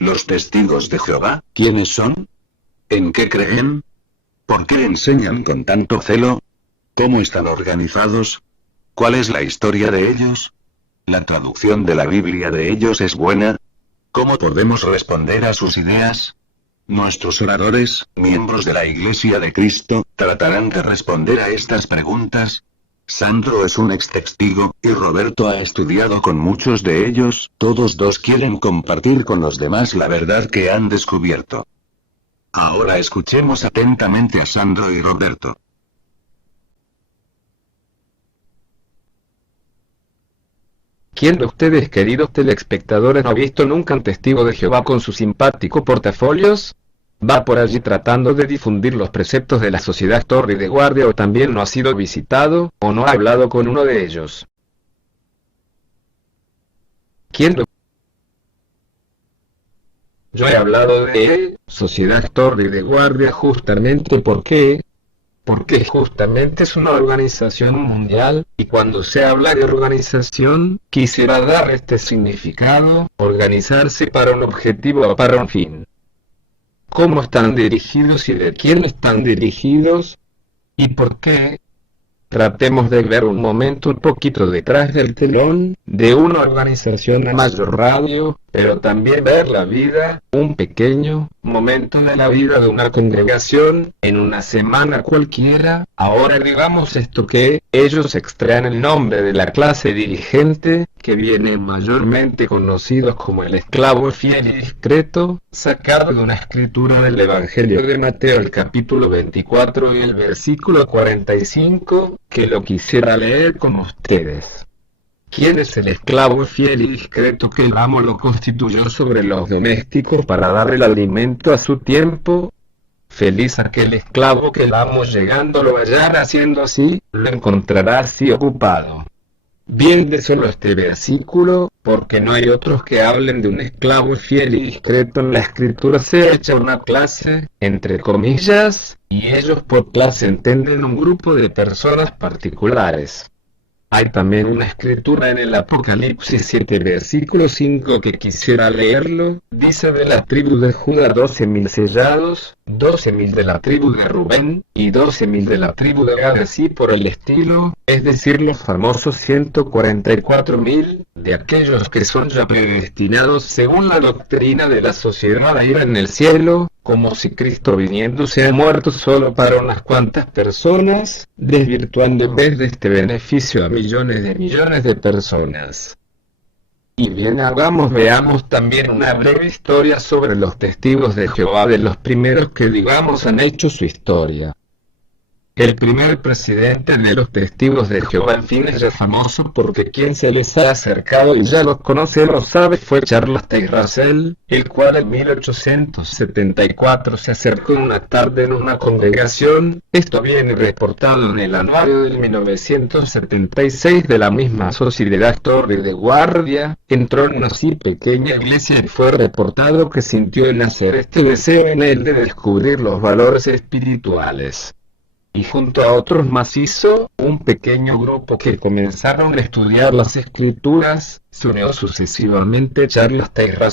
¿Los testigos de Jehová, quiénes son? ¿En qué creen? ¿Por qué enseñan con tanto celo? ¿Cómo están organizados? ¿Cuál es la historia de ellos? ¿La traducción de la Biblia de ellos es buena? ¿Cómo podemos responder a sus ideas? Nuestros oradores, miembros de la Iglesia de Cristo, tratarán de responder a estas preguntas. Sandro es un ex testigo, y Roberto ha estudiado con muchos de ellos, todos dos quieren compartir con los demás la verdad que han descubierto. Ahora escuchemos atentamente a Sandro y Roberto. ¿Quién de ustedes, queridos telespectadores, no ha visto nunca un testigo de Jehová con su simpático portafolios? ¿Va por allí tratando de difundir los preceptos de la sociedad Torre de Guardia o también no ha sido visitado, o no ha hablado con uno de ellos? ¿Quién de... Yo he hablado de Sociedad Torre de Guardia justamente porque justamente es una organización mundial, y cuando se habla de organización, quisiera dar este significado: organizarse para un objetivo o para un fin. ¿Cómo están dirigidos y de quién están dirigidos? ¿Y por qué? Tratemos de ver un momento un poquito detrás del telón de una organización a mayor radio, pero también ver la vida, un pequeño momento de la vida de una congregación, en una semana cualquiera. Ahora digamos esto, que ellos extraen el nombre de la clase dirigente, que viene mayormente conocidos como el esclavo fiel y discreto, sacado de una escritura del Evangelio de Mateo, el capítulo 24 y el versículo 45, que lo quisiera leer con ustedes. ¿Quién es el esclavo fiel y discreto que el amo lo constituyó sobre los domésticos para darle el alimento a su tiempo? Feliz aquel esclavo que el amo, llegando lo hallara haciendo así, lo encontrará así ocupado. Bien de solo este versículo, porque no hay otros que hablen de un esclavo fiel y discreto en la escritura. Se echa una clase, entre comillas, y ellos por clase entienden un grupo de personas particulares. Hay también una escritura en el Apocalipsis 7 versículo 5 que quisiera leerlo. Dice: de la tribu de Judá 12.000 sellados, 12.000 de la tribu de Rubén, y 12.000 de la tribu de Gad, así por el estilo, es decir, los famosos 144.000, de aquellos que son ya predestinados según la doctrina de la sociedad a ir en el cielo, como si Cristo viniendo se ha muerto solo para unas cuantas personas, desvirtuando en vez de este beneficio a millones de personas. Y bien, veamos también una breve historia sobre los testigos de Jehová, de los primeros que digamos han hecho su historia. El primer presidente de los testigos de Jehová, en fin, es ya famoso porque quien se les ha acercado y ya los conoce, lo sabe, fue Charles Taze Russell, el cual en 1874 se acercó una tarde en una congregación. Esto viene reportado en el anuario del 1976 de la misma Sociedad Torre de Guardia. Entró en una así pequeña iglesia y fue reportado que sintió nacer este deseo en él de descubrir los valores espirituales. Y junto a otros más hizo un pequeño grupo que comenzaron a estudiar las escrituras. Se unió sucesivamente Charles Taze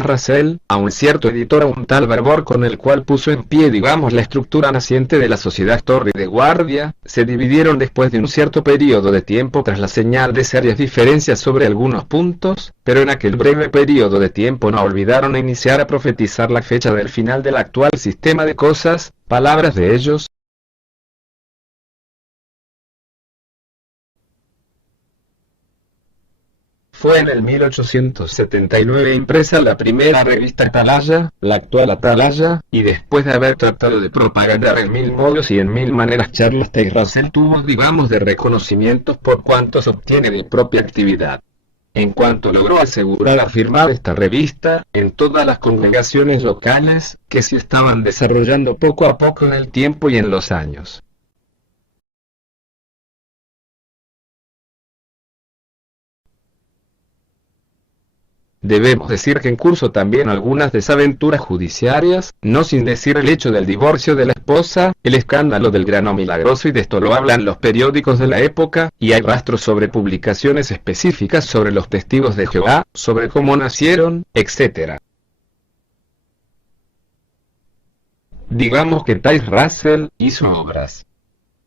Russell, a un cierto editor, a un tal Barbour, con el cual puso en pie, digamos, la estructura naciente de la Sociedad Torre de Guardia. Se dividieron después de un cierto periodo de tiempo tras la señal de serias diferencias sobre algunos puntos, pero en aquel breve periodo de tiempo no olvidaron iniciar a profetizar la fecha del final del actual sistema de cosas. Palabras de ellos: fue en el 1879 impresa la primera revista Atalaya, la actual Atalaya, y después de haber tratado de propagar en mil modos y en mil maneras, Charles Taze Russell tuvo, digamos, de reconocimientos por cuantos obtiene de propia actividad. En cuanto logró asegurar afirmar esta revista en todas las congregaciones locales, que se estaban desarrollando poco a poco en el tiempo y en los años. Debemos decir que en curso también algunas desaventuras judiciarias, no sin decir el hecho del divorcio de la esposa, el escándalo del grano milagroso, y de esto lo hablan los periódicos de la época, y hay rastros sobre publicaciones específicas sobre los testigos de Jehová, sobre cómo nacieron, etc. Digamos que Ty Russell hizo obras,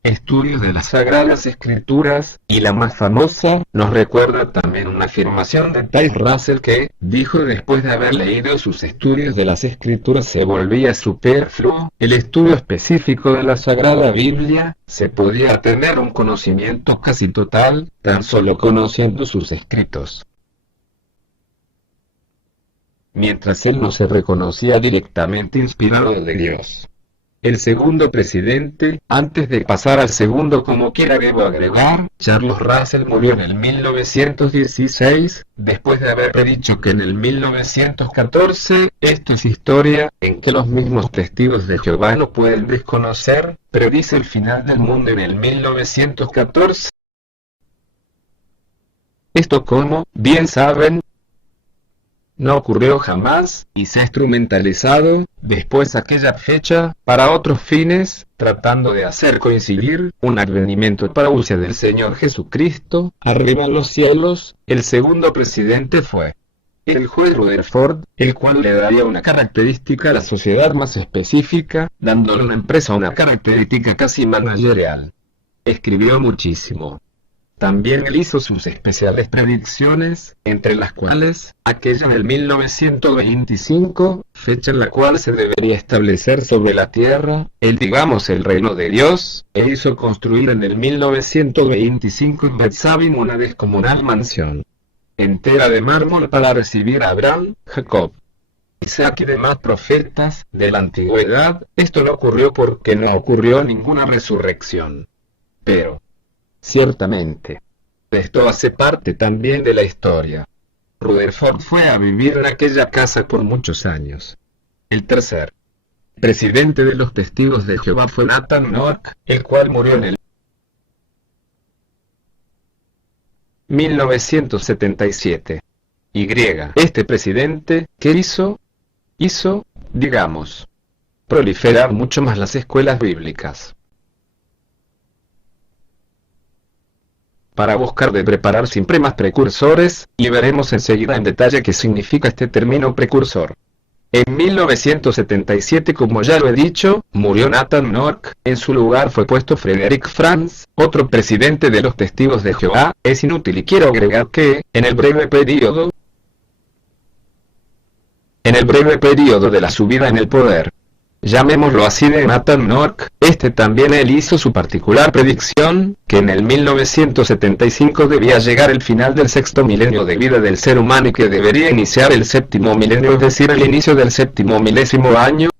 estudios de las Sagradas Escrituras, y la más famosa nos recuerda también una afirmación de Ty Russell que dijo después de haber leído sus estudios de las Escrituras se volvía superfluo el estudio específico de la Sagrada Biblia, se podía tener un conocimiento casi total, tan solo conociendo sus escritos. Mientras él no se reconocía directamente inspirado de Dios. El segundo presidente, antes de pasar al segundo como quiera debo agregar, Charles Russell murió en el 1916, después de haber predicho que en el 1914, esto es historia, en que los mismos testigos de Jehová no pueden desconocer, predice el final del mundo en el 1914. Esto, como bien saben, no ocurrió jamás, y se ha instrumentalizado, después aquella fecha, para otros fines, tratando de hacer coincidir un advenimiento para Parousia del Señor Jesucristo, arriba en los cielos. El segundo presidente fue el juez Rutherford, el cual le daría una característica a la sociedad más específica, dándole a una empresa una característica casi managerial. Escribió muchísimo. También él hizo sus especiales predicciones, entre las cuales, aquella del 1925, fecha en la cual se debería establecer sobre la tierra, el reino de Dios, e hizo construir en el 1925 en Bethsabim una descomunal mansión, entera de mármol para recibir a Abraham, Jacob, Isaac y demás profetas de la antigüedad. Esto no ocurrió porque no ocurrió ninguna resurrección. Pero ciertamente, esto hace parte también de la historia. Rutherford fue a vivir en aquella casa por muchos años. El tercer presidente de los testigos de Jehová fue Nathan Noack, el cual murió en el 1977. Este presidente, ¿qué hizo? Digamos, proliferar mucho más las escuelas bíblicas, para buscar de preparar siempre más precursores, y veremos enseguida en detalle qué significa este término precursor. En 1977, como ya lo he dicho, murió Nathan Noack, en su lugar fue puesto Frederick Franz, otro presidente de los Testigos de Jehová. Es inútil y quiero agregar que, en el breve periodo de la subida en el poder, llamémoslo así, de Nathan Noack, también él hizo su particular predicción, que en el 1975 debía llegar el final del sexto milenio de vida del ser humano y que debería iniciar el séptimo milenio, es decir, el inicio del séptimo milésimo año.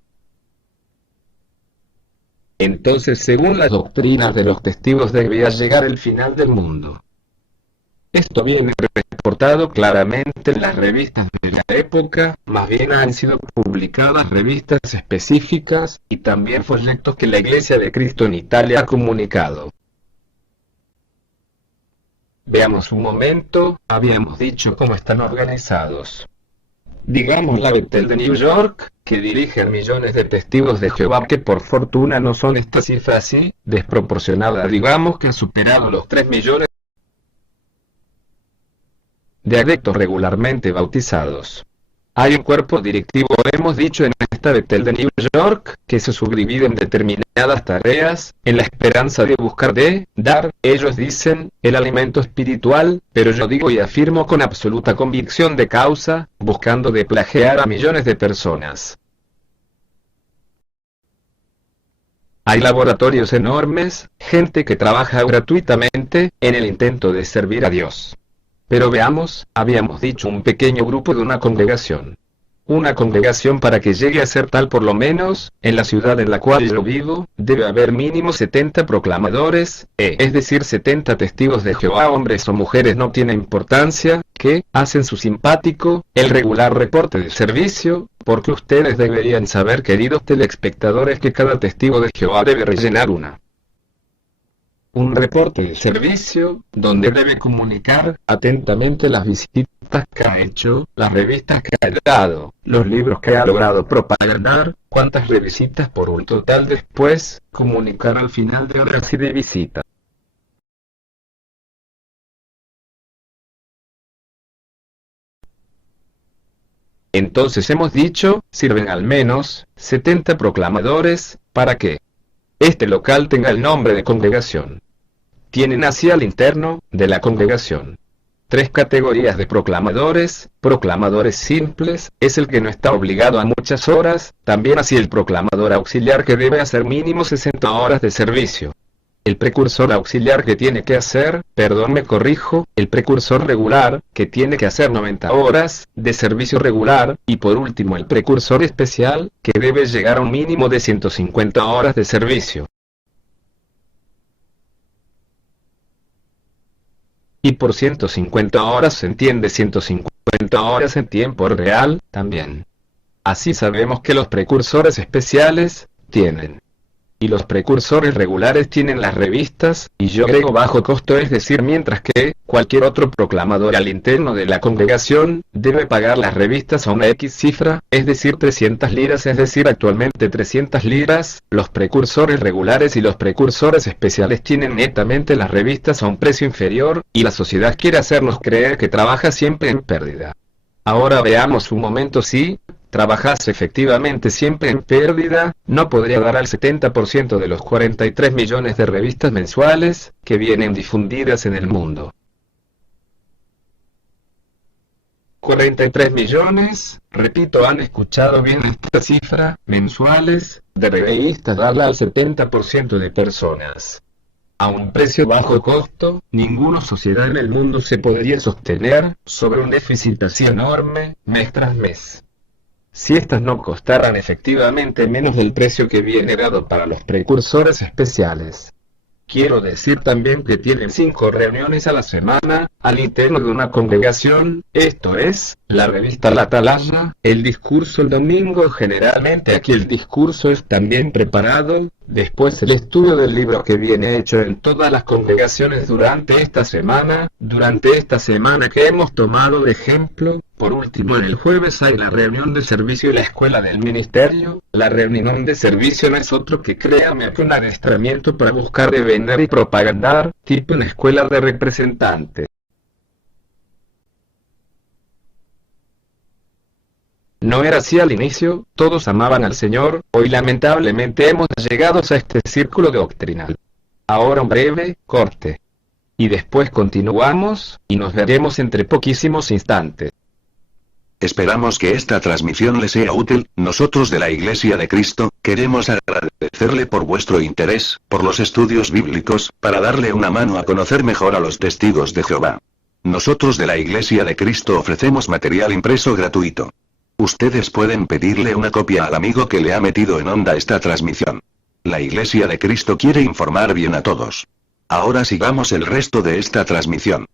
Entonces, según las doctrinas de los testigos, debía llegar el final del mundo. Esto viene reportado claramente en las revistas de la época, más bien han sido publicadas revistas específicas, y también folletos que la Iglesia de Cristo en Italia ha comunicado. Veamos un momento, habíamos dicho cómo están organizados. Digamos la Bethel de New York, que dirige a millones de testigos de Jehová, que por fortuna no son esta cifra así desproporcionada, digamos que ha superado los 3 millones de adeptos regularmente bautizados. Hay un cuerpo directivo, hemos dicho, en esta Bethel de New York, que se subdivide en determinadas tareas, en la esperanza de buscar dar, ellos dicen, el alimento espiritual, pero yo digo y afirmo con absoluta convicción de causa, buscando de plagiar a millones de personas. Hay laboratorios enormes, gente que trabaja gratuitamente, en el intento de servir a Dios. Pero veamos, habíamos dicho un pequeño grupo de una congregación. Una congregación, para que llegue a ser tal, por lo menos, en la ciudad en la cual yo vivo, debe haber mínimo 70 proclamadores, es decir, 70 testigos de Jehová, hombres o mujeres, no tiene importancia, que hacen su simpático, el regular reporte de servicio, porque ustedes deberían saber, queridos telespectadores, que cada testigo de Jehová debe rellenar una Un reporte de servicio, donde debe comunicar atentamente las visitas que ha hecho, las revistas que ha dado, los libros que ha logrado propagandar, cuántas revisitas por un total, después comunicar al final de horas y de visita. Entonces hemos dicho, sirven al menos 70 proclamadores, para que este local tenga el nombre de congregación. Tienen así al interno de la congregación 3 categorías de proclamadores: proclamadores simples, es el que no está obligado a muchas horas; también así el proclamador auxiliar, que debe hacer mínimo 60 horas de servicio; el precursor auxiliar, que tiene que hacer, el precursor regular, que tiene que hacer 90 horas de servicio regular; y por último el precursor especial, que debe llegar a un mínimo de 150 horas de servicio. Y por 150 horas se entiende 150 horas en tiempo real, también. Así sabemos que los precursores especiales tienen. Y los precursores regulares tienen las revistas, y yo agrego bajo costo, es decir, mientras que cualquier otro proclamador al interno de la congregación debe pagar las revistas a una X cifra, es decir 300 liras, es decir actualmente 300 liras, los precursores regulares y los precursores especiales tienen netamente las revistas a un precio inferior, y la sociedad quiere hacernos creer que trabaja siempre en pérdida. Ahora veamos un momento si trabajase efectivamente siempre en pérdida, no podría dar al 70% de los 43 millones de revistas mensuales que vienen difundidas en el mundo. 43 millones, repito, han escuchado bien esta cifra, mensuales, de revistas, darla al 70% de personas. A un precio bajo costo, ninguna sociedad en el mundo se podría sostener sobre un déficit así enorme, mes tras mes. Si estas no costaran efectivamente menos del precio que viene dado para los precursores especiales. Quiero decir también que tienen 5 reuniones a la semana, al interno de una congregación, esto es, la revista La Atalaya, el discurso el domingo, generalmente aquí el discurso es también preparado, después el estudio del libro que viene hecho en todas las congregaciones durante esta semana que hemos tomado de ejemplo. Por último, en el jueves hay la reunión de servicio y la escuela del ministerio. La reunión de servicio no es otro que, créame, que un adiestramiento para buscar de vender y propagandar, tipo una escuela de representantes. No era así al inicio, todos amaban al Señor, hoy lamentablemente hemos llegado a este círculo doctrinal. Ahora un breve corte. Y después continuamos, y nos veremos entre poquísimos instantes. Esperamos que esta transmisión le sea útil. Nosotros de la Iglesia de Cristo, queremos agradecerle por vuestro interés, por los estudios bíblicos, para darle una mano a conocer mejor a los testigos de Jehová. Nosotros de la Iglesia de Cristo ofrecemos material impreso gratuito. Ustedes pueden pedirle una copia al amigo que le ha metido en onda esta transmisión. La Iglesia de Cristo quiere informar bien a todos. Ahora sigamos el resto de esta transmisión.